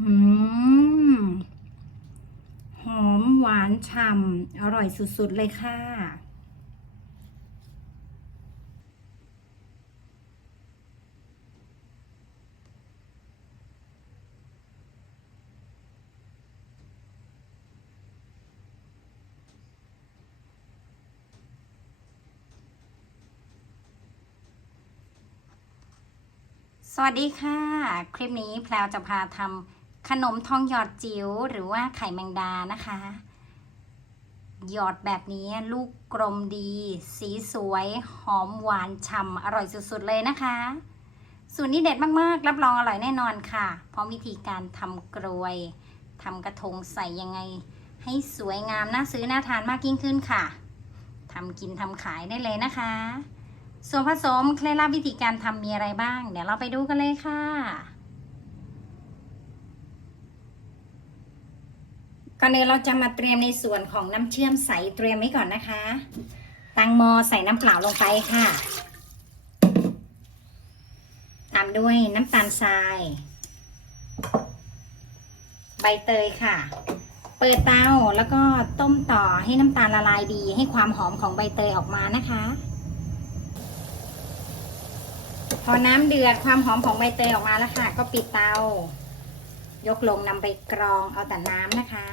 อืม หอมหวานฉ่ำ อร่อยสุด ๆ เลยค่ะสวัสดีค่ะ คลิปนี้แพลวจะพาทำ ขนมทองหยอดจิ๋วหรือว่าไข่แมงดานะคะ หยอดแบบนี้ลูกกลมดี สีสวย หอมหวานฉ่ำอร่อยสุดๆเลยนะคะสูตรนี้เด็ดมากๆ รับรองอร่อยแน่นอนค่ะ เพราะวิธีการทำกรวยทำกระทงใส่ยังไง ให้สวยงามน่าซื้อน่าทานมากยิ่งขึ้นค่ะทำกินทำขายได้เลยนะคะ ส่วนผสมเคล็ดลับวิธีการทำมีอะไรบ้าง เดี๋ยวเราไปดูกันเลยค่ะ ก่อนอื่นเราจะมาเตรียมในส่วนของน้ำเชื่อมใสเตรียมไว้ก่อนนะคะ ตังหมอใส่น้ำเปล่าลงไปค่ะ ตามด้วยน้ำตาลทราย ใบเตยค่ะ เปิดเตาแล้วก็ต้มต่อให้น้ำตาลละลายดี ให้ความหอมของใบเตยออกมานะคะ พอน้ำเดือดความหอมของใบเตยออกมาแล้วค่ะ ก็ปิดเตา ยกลงนำไปกรองเอาแต่น้ำนะคะ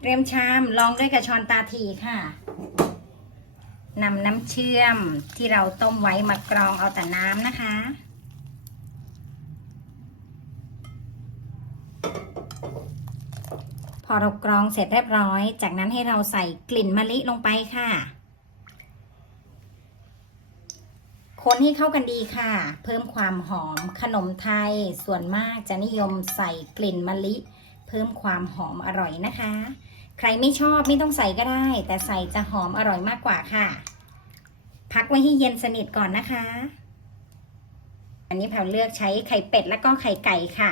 เตรียมชามรองด้วยกระชอนตาทีค่ะนำน้ำเชื่อมที่เราต้มไว้มากรองเอาแต่น้ำนะคะ พอเรากรองเสร็จเรียบร้อย จากนั้นให้เราใส่กลิ่นมะลิลงไปค่ะ คนให้เข้ากันดีค่ะ เพิ่มความหอมขนมไทยส่วนมากจะนิยมใส่กลิ่นมะลิ เพิ่มความหอมอร่อยนะคะ ใครไม่ชอบไม่ต้องใส่ก็ได้ แต่ใส่จะหอมอร่อยมากกว่าค่ะ พักไว้ให้เย็นสนิทก่อนนะคะ อันนี้แพลเลือกใช้ไข่เป็ดแล้วก็ไข่ไก่ค่ะ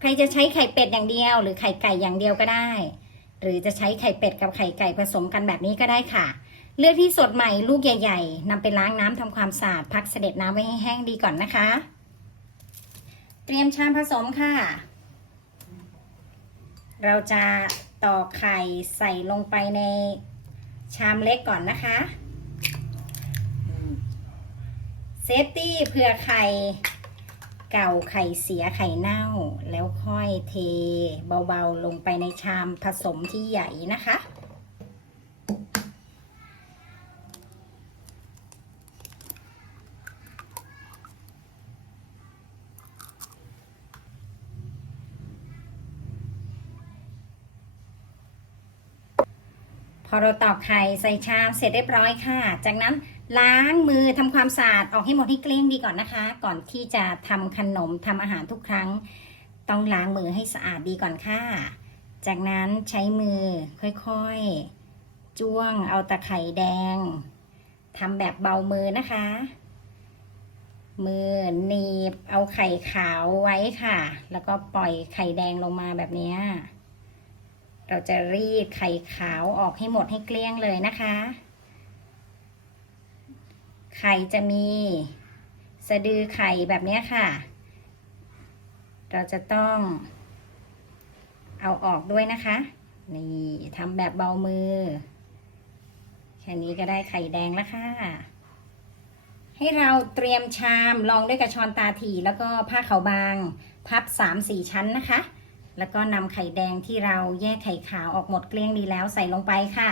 ใครจะใช้ไข่เป็ดอย่างเดียว หรือไข่ไก่อย่างเดียวก็ได้ หรือจะใช้ไข่เป็ดกับไข่ไก่ผสมกันแบบนี้ก็ได้ค่ะ เลือกที่สดใหม่ลูกใหญ่ ๆนำไปล้างน้ำทำความสะอาดพักเสด็จน้ำไว้ให้แห้งดีก่อนนะคะ เตรียมชามผสมค่ะ เราจะตอกไข่ใส่ลงไปในชามเล็กก่อนนะคะเซฟตี้เผื่อไข่เก่าไข่เสียไข่เน่า แล้วค่อยเทเบาๆลงไปในชามผสมที่ใหญ่นะคะ อเราตอกไข่ใส่ชามเสร็จเรียบร้อยค่ะ จากนั้นล้างมือทำความสะอาดออกให้หมดให้เกลี้ยงดีก่อนนะคะ ก่อนที่จะทำขนมทำอาหารทุกครั้ง ต้องล้างมือให้สะอาดดีก่อนค่ะ จากนั้นใช้มือค่อยๆ จ้วงเอาตะไคร่แดงทำแบบเบามือนะคะ มือหนีบเอาไข่ขาวไว้ค่ะ แล้วก็ปล่อยไข่แดงลงมาแบบนี้ เราจะรีดไข่ขาวออกให้หมดให้เกลี้ยงเลยนะคะ ไข่จะมีสะดือไข่แบบนี้ค่ะ เราจะต้องเอาออกด้วยนะคะ นี่ทำแบบเบามือ แค่นี้ก็ได้ไข่แดงแล้วค่ะ ให้เราเตรียมชามรองด้วยกระชอนตาถี่แล้วก็ผ้าขาวบาง พับสามสี่ชั้นนะคะ แล้วก็นำไข่แดงที่เราแยกไข่ขาวออกหมดเกลี้ยงดีแล้วใส่ลงไปค่ะ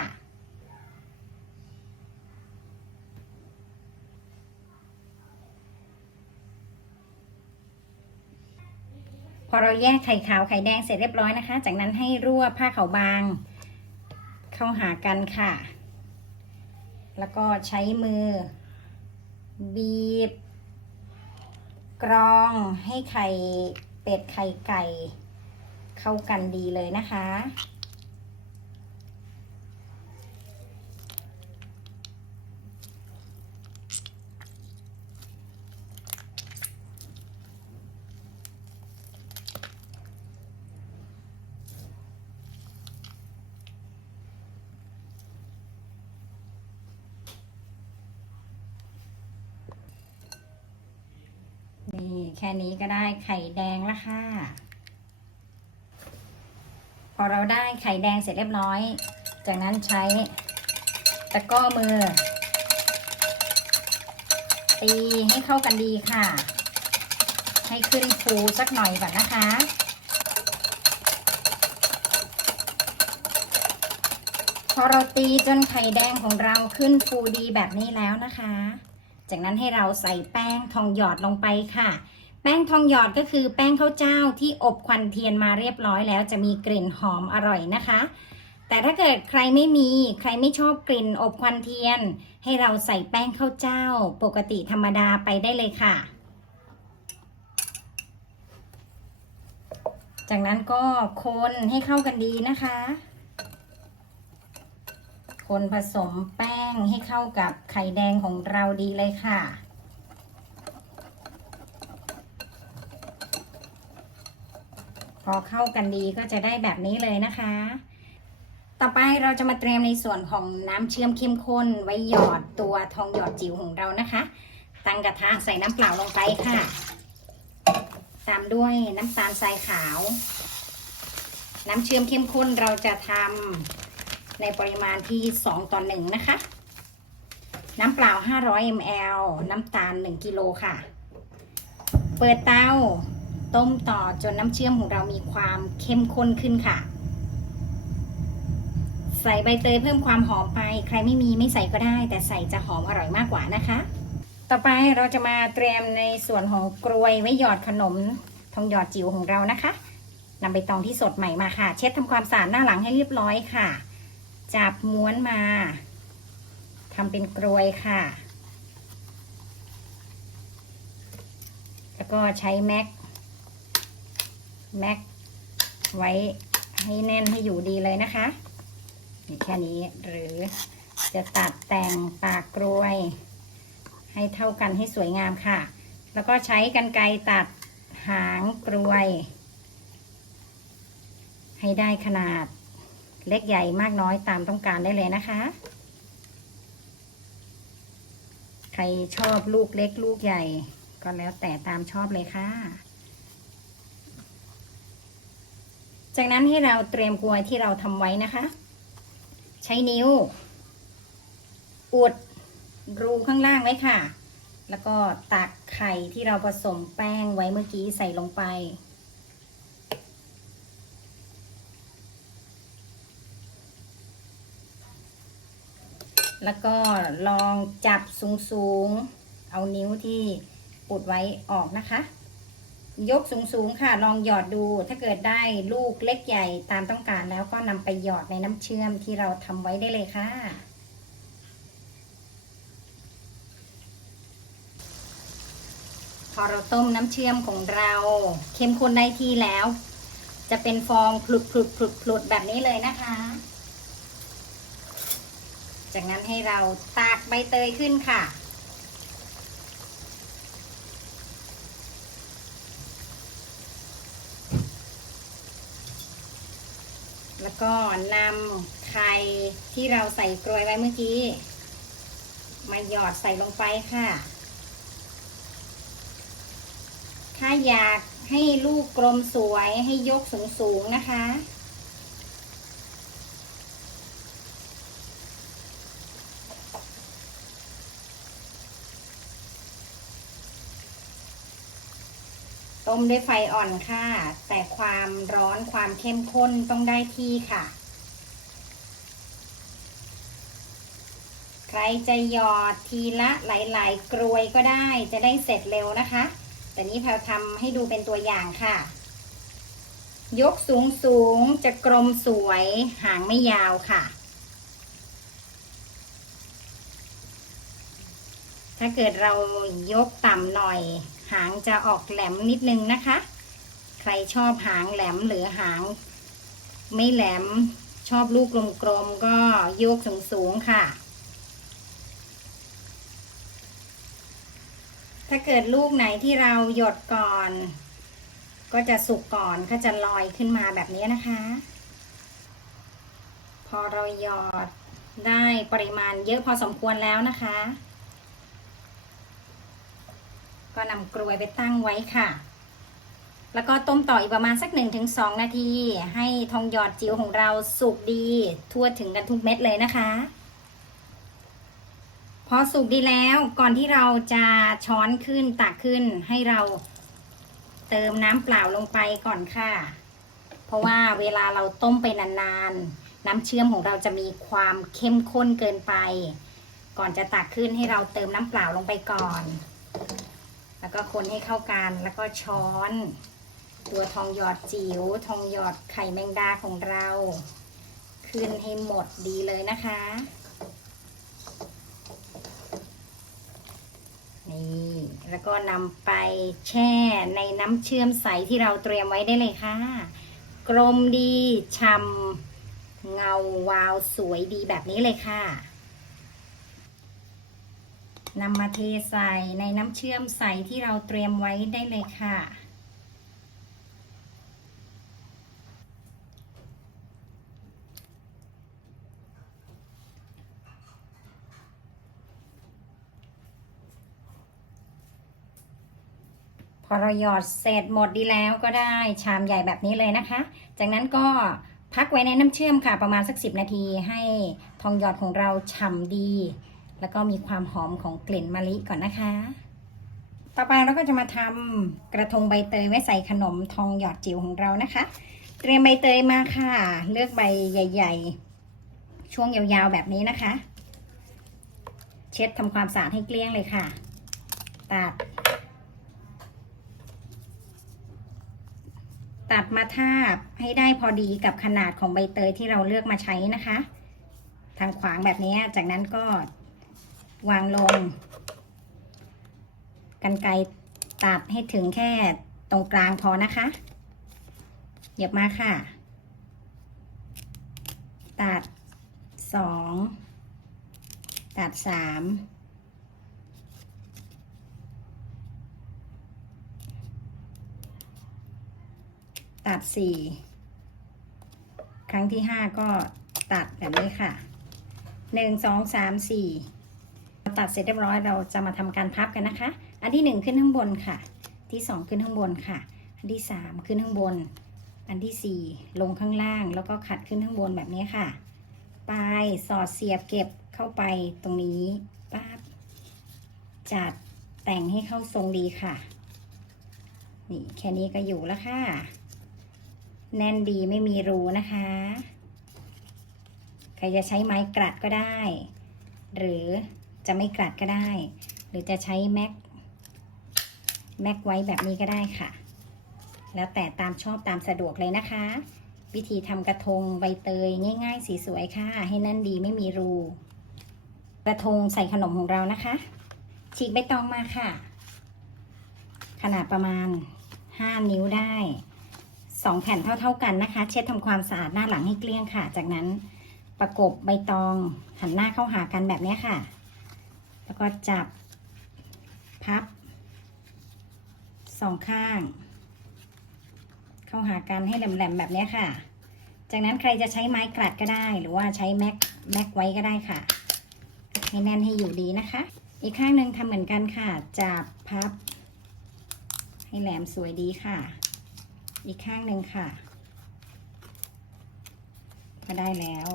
พอเราแยกไข่ขาวไข่แดงเสร็จเรียบร้อยนะคะ จากนั้นให้รั่วผ้าขาวบาง เข้าหากันค่ะ แล้วก็ใช้มือ บีบ กรองให้ไข่เป็ดไข่ไก่ เข้ากันดีเลยนะคะ นี่แค่นี้ก็ได้ไข่แดงละค่ะ อเราได้ไข่แดงเสร็จเรียบร้อย จากนั้นใช้ตะก้อมือ ตีให้เข้ากันดีค่ะ ให้ขึ้นฟูสักหน่อยก่อนนะคะ พอเราตีจนไข่แดงของเราขึ้นฟูดีแบบนี้แล้วนะคะ จากนั้นให้เราใส่แป้งทองหยอดลงไปค่ะ แป้งทองหยอดก็คือแป้งข้าวเจ้าที่อบควันเทียนมาเรียบร้อยแล้วจะมีกลิ่นหอมอร่อยนะคะ แต่ถ้าเกิดใครไม่มีใครไม่ชอบกลิ่นอบควันเทียน ให้เราใส่แป้งข้าวเจ้า ปกติธรรมดาไปได้เลยค่ะ จากนั้นก็คนให้เข้ากันดีนะคะ คนผสมแป้งให้เข้ากับไข่แดงของเราดีเลยค่ะ พอเข้ากันดีก็จะได้แบบนี้เลยนะคะ ต่อไปเราจะมาเตรียมในส่วนของน้ำเชื่อมเข้มข้น ไว้หยอดตัวทองหยอดจิ๋วของเรานะคะ ตั้งกระทะใส่น้ำเปล่าลงไปค่ะ ตามด้วยน้ำตาลทรายขาว น้ำเชื่อมเข้มข้นเราจะทำในปริมาณที่ 2 ต่อ1นะคะ น้ำเปล่า 500 ml น้ำตาล 1 กิโลค่ะ เปิดเตา ต้มต่อจนน้ำเชื่อมของเรามีความเข้มข้นขึ้นค่ะ ใส่ใบเตยเพิ่มความหอมไป ใครไม่มีไม่ใส่ก็ได้ แต่ใส่จะหอมอร่อยมากกว่านะคะ ต่อไปเราจะมาเตรียมในส่วนของกรวยไว้หยอดขนมทองหยอดจิ๋วของเรานะคะนำใบตองที่สดใหม่มาค่ะ เช็ดทำความสะอาดหน้าหลังให้เรียบร้อยค่ะ จับม้วนมาทำเป็นกรวยค่ะ แล้วก็ใช้แม็ก แม็กไว้ให้แน่นให้อยู่ดีเลยนะคะแค่นี้หรือจะตัดแต่งปากกรวย ให้เท่ากันให้สวยงามค่ะ แล้วก็ใช้กันไกรตัดหางกรวย ให้ได้ขนาดเล็กใหญ่มากน้อยตามต้องการได้เลยนะคะ ใครชอบลูกเล็กลูกใหญ่ ก็แล้วแต่ตามชอบเลยค่ะ จากนั้นให้เราเตรียมกรวยที่เราทำไว้นะคะ ใช้นิ้ว อุดรูข้างล่างไว้ค่ะ แล้วก็ตักไข่ที่เราผสมแป้งไว้เมื่อกี้ใส่ลงไป แล้วก็ลองจับสูงๆ เอานิ้วที่อุดไว้ออกนะคะ ยกสูงๆค่ะ ลองหยอดดู ถ้าเกิดได้ลูกเล็กใหญ่ตามต้องการแล้วก็นำไปหยอดในน้ำเชื่อมที่เราทำไว้ได้เลยค่ะ พอเราต้มน้ำเชื่อมของเราเข้มข้นได้ที่แล้ว จะเป็นฟองพลุดพลุดพลุดพลุดแบบนี้เลยนะคะ จากนั้นให้เราตากใบเตยขึ้นค่ะ แล้วก็นำไข่ที่เราใส่กรวยไว้เมื่อกี้ มาหยอดใส่ลงไปค่ะ ถ้าอยากให้ลูกกลมสวยให้ยกสูงๆนะคะ ต้มด้วยไฟอ่อนค่ะ แต่ความร้อนความเข้มข้นต้องได้ที่ค่ะ ใครจะหยอดทีละหลาย ๆ กรวยก็ได้จะได้เสร็จเร็วนะคะ แต่นี้แพลทำให้ดูเป็นตัวอย่างค่ะ ยกสูงสูงๆจะกลมสวยหางไม่ยาวค่ะถ้าเกิดเรายกต่ำหน่อยหางจะออกแหลมนิดนึงนะคะ ใครชอบหางแหลมหรือหาง ไม่แหลมชอบลูกกลมๆก็โยกสูงๆค่ะ ถ้าเกิดลูกไหนที่เราหยดก่อน ก็จะสุกก่อนก็จะลอยขึ้นมาแบบนี้นะคะ พอเราหยอดได้ปริมาณเยอะพอสมควรแล้วนะคะ ก็นำกลวยไปตั้งไว้ค่ะ แล้วก็ต้มต่ออีกประมาณสัก 1-2 นาที ให้ทองหยอดจิ๋วของเราสุกดี ทั่วถึงกันทุกเม็ดเลยนะคะ พอสุกดีแล้วก่อนที่เราจะช้อนขึ้นตักขึ้นให้เราเติมน้ำเปล่าลงไปก่อนค่ะ เพราะว่าเวลาเราต้มไปนานๆ น้ำเชื่อมของเราจะมีความเข้มข้นเกินไป ก่อนจะตักขึ้นให้เราเติมน้ำเปล่าลงไปก่อน แล้วก็คนให้เข้ากัน แล้วก็ช้อน ตัวทองหยอดจิ๋ว ทองหยอดไข่แมงดาของเรา ขึ้นให้หมดดีเลยนะคะ นี่ แล้วก็นำไปแช่ในน้ำเชื่อมใสที่เราเตรียมไว้ได้เลยค่ะ กลมดีชำเงาวาวสวยดีแบบนี้เลยค่ะ นำมาเทใส่ในน้ำเชื่อมใสที่เราเตรียมไว้ได้เลยค่ะ พอเราหยอดเสร็จหมดดีแล้วก็ได้ชามใหญ่แบบนี้เลยนะคะ จากนั้นก็พักไว้ในน้ำเชื่อมค่ะประมาณสัก 10 นาทีให้ทองหยอดของเราฉ่ำดี แล้วก็มีความหอมของกลิ่นมะลิก่อนนะคะ ต่อไปเราก็จะมาทำกระทงใบเตยไว้ใส่ขนมทองหยอดจิ๋วของเรานะคะ เตรียมใบเตยมาค่ะ เลือกใบใหญ่ ๆ ช่วงยาวๆแบบนี้นะคะ เช็ดทำความสะอาดให้เกลี้ยงเลยค่ะ ตัด ตัดมาทาบให้ได้พอดีกับขนาดของใบเตยที่เราเลือกมาใช้นะคะ ทางขวางแบบนี้จากนั้นก็ วางลง กันไกรตัดให้ถึงแค่ตรงกลางพอนะคะเหยียบมาค่ะ ตัดสองตัดสามตัดสี่ครั้งที่ห้าก็ตัดแบบนี้ค่ะหนึ่งสองสามสี่ ตัดเสร็จเรียบร้อยเราจะมาทำการพับกันนะคะ อันที่หนึ่งขึ้นข้างบนค่ะ ที่สองขึ้นข้างบนค่ะ อันที่สามขึ้นข้างบน อันที่สี่ลงข้างล่าง แล้วก็ขัดขึ้นข้างบนแบบนี้ค่ะ ปลายสอดเสียบเก็บเข้าไปตรงนี้ปั๊บจัดแต่งให้เข้าทรงดีค่ะ นี่แค่นี้ก็อยู่แล้วค่ะ แน่นดีไม่มีรูนะคะ ใครจะใช้ไม้กรัดก็ได้ หรือ จะไม่กรัดก็ได้ หรือจะใช้แม็กแม็กไว้แบบนี้ก็ได้ค่ะ แล้วแต่ตามชอบตามสะดวกเลยนะคะ วิธีทำกระทงใบเตยง่าย ๆ สีสวยค่ะ ให้แน่นดีไม่มีรู กระทงใส่ขนมของเรานะคะ ฉีกใบตองมาค่ะ ขนาดประมาณ 5 นิ้วได้สองแผ่นเท่าๆกันนะคะ เช็ดทำความสะอาดหน้าหลังให้เกลี้ยงค่ะ จากนั้นประกบใบตองหันหน้าเข้าหากันแบบนี้ค่ะ แล้วก็จับ พับสองข้าง เข้าหากันให้แหลมๆแบบนี้ค่ะ จากนั้นใครจะใช้ไม้กลัดก็ได้ หรือว่าใช้แม็กแม็กไว้ก็ได้ค่ะ ให้แน่นให้อยู่ดีนะคะ อีกข้างหนึ่งทำเหมือนกันค่ะ จับพับ ให้แหลมสวยดีค่ะ อีกข้างหนึ่งค่ะ ก็ได้แล้ว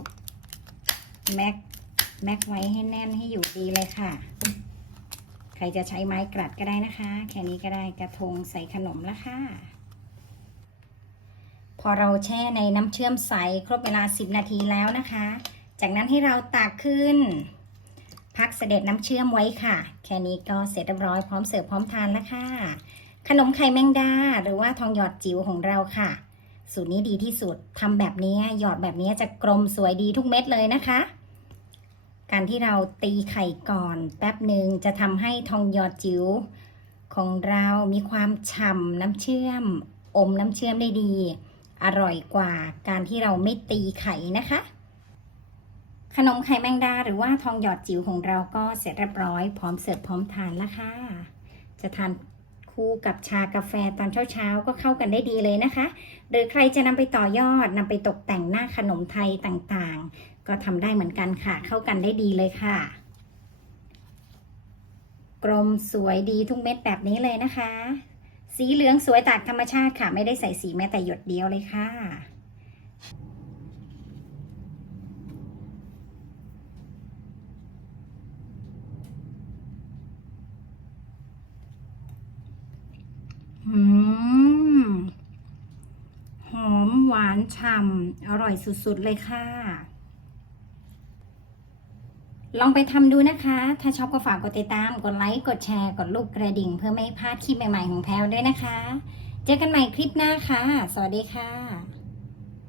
แม็ก แม็กไว้ให้แน่นให้อยู่ดีเลยค่ะ ใครจะใช้ไม้กลัดก็ได้นะคะ แค่นี้ก็ได้กระทงใส่ขนมแล้วค่ะ พอเราแช่ในน้ำเชื่อมใสครบเวลา 10 นาทีแล้วนะคะ จากนั้นให้เราตักขึ้น พักเสด็จน้ำเชื่อมไว้ค่ะ แค่นี้ก็เสร็จเรียบร้อยพร้อมเสิร์ฟพร้อมทานแล้วค่ะ ขนมไข่แมงดาหรือว่าทองหยอดจิ๋วของเราค่ะสูตรนี้ดีที่สุด ทำแบบนี้ หยอดแบบนี้จะกลมสวยดีทุกเม็ดเลยนะคะ การที่เราตีไข่ก่อนแป๊บหนึ่งจะทำให้ทองหยอดจิ๋วของเรามีความฉ่ำน้ำเชื่อม อมน้ำเชื่อมได้ดี อร่อยกว่าการที่เราไม่ตีไข่นะคะ ขนมไข่แมงดาหรือว่าทองหยอดจิ๋วของเราก็เสร็จเรียบร้อยพร้อมเสิร์ฟพร้อมทานแล้วค่ะ จะทานคู่กับชากาแฟตอนเช้าๆ ก็เข้ากันได้ดีเลยนะคะ หรือใครจะนำไปต่อยอดนำไปตกแต่งหน้าขนมไทยต่างๆ ก็ทำได้เหมือนกันค่ะ เข้ากันได้ดีเลยค่ะ กลมสวยดีทุกเม็ดแบบนี้เลยนะคะ สีเหลืองสวยจากธรรมชาติค่ะ ไม่ได้ใส่สีแม้แต่หยดเดียวเลยค่ะอืม หอมหวานฉ่ำอร่อยสุด ๆ เลยค่ะ ลองไปทำดูนะคะ ถ้าชอบก็ฝากกดติดตาม กดไลค์ กดแชร์ กดลูกกระดิ่ง เพื่อไม่พลาดคลิปใหม่ๆของแพลวด้วยนะคะ เจอกันใหม่คลิปหน้าค่ะ สวัสดีค่ะ